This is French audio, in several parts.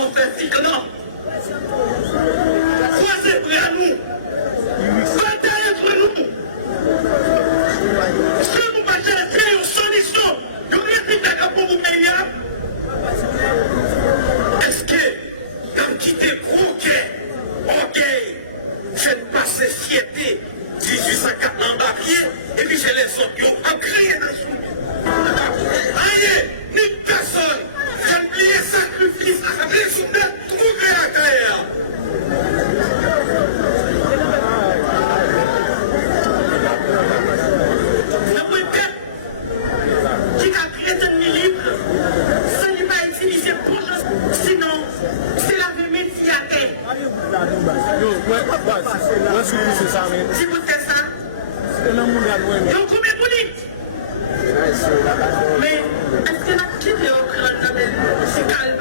on fait cycle, non. Croisez près à nous. Bataille entre nous. Si nous ne pas chercher une solution, nous résultats pour vous payer. Est-ce que nous quittons ok, cette pas société 1804 embarqué et puis j'ai les autres qui ont créé dans le Aïe, ni personne, j'ai oublié sacrifice à la raison de trouver la claire. Qui a créé un libre, ça n'est pas utilisé pour nous, sinon c'est la même médiateur. Si vous faites ça, donc combien vous dites? Mais est-ce que la petite est au crâne, c'est calme?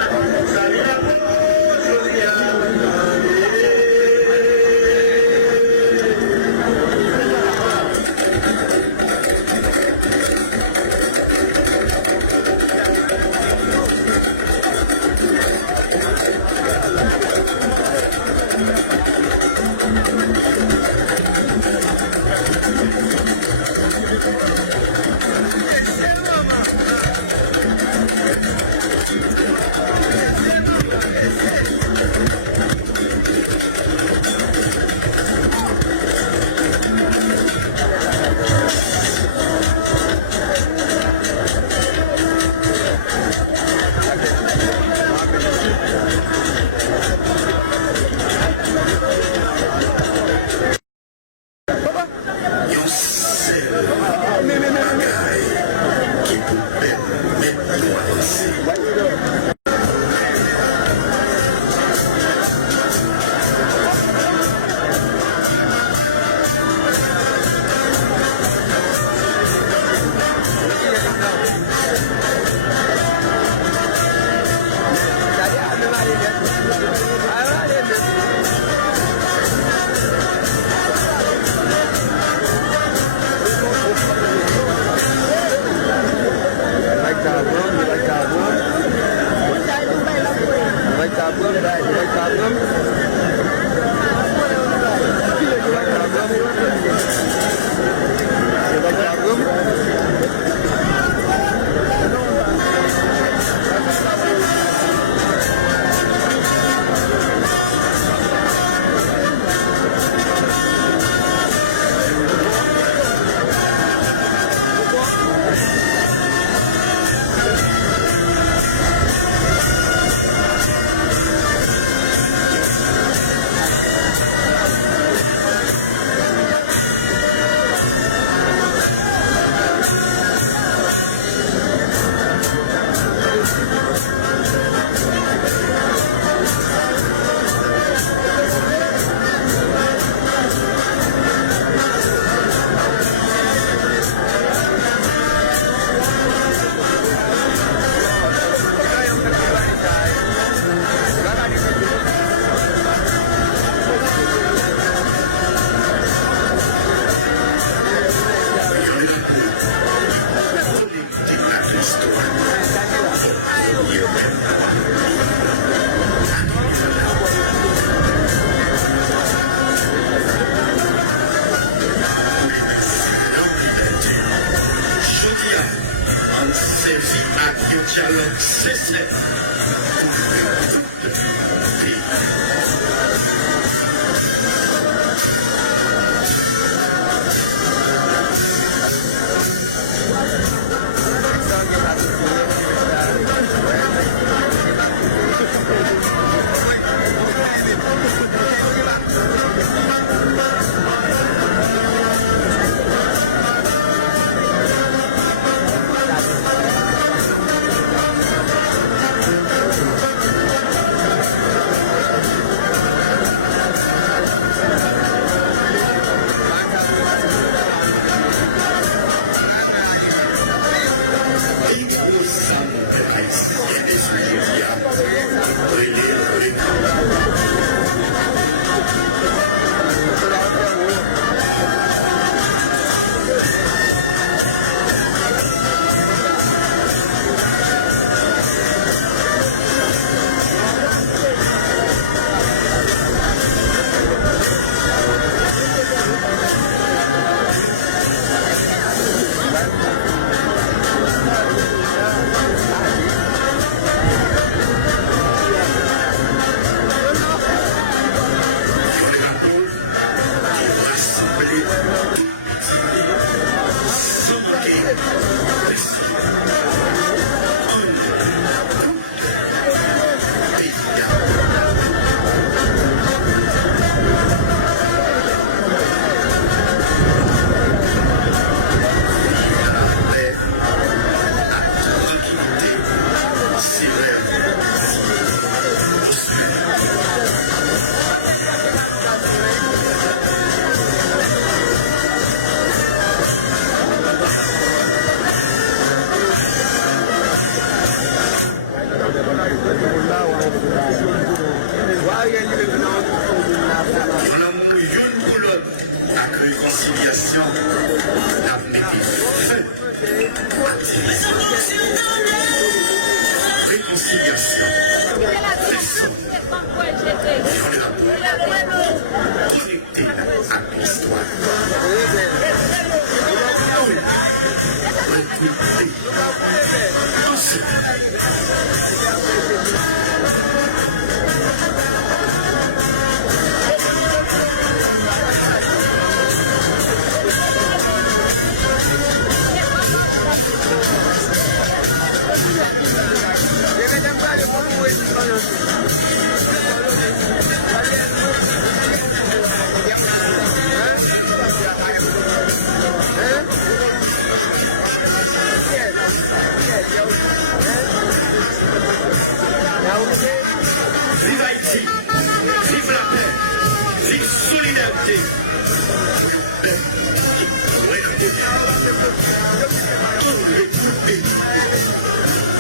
fierté.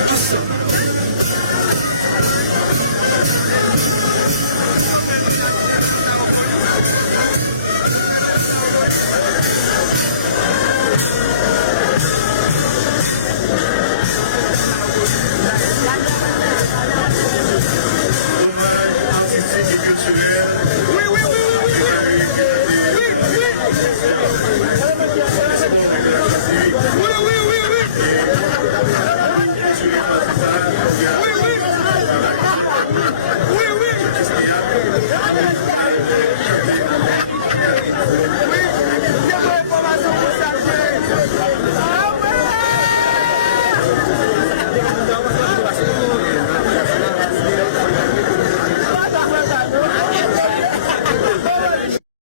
Tout ça.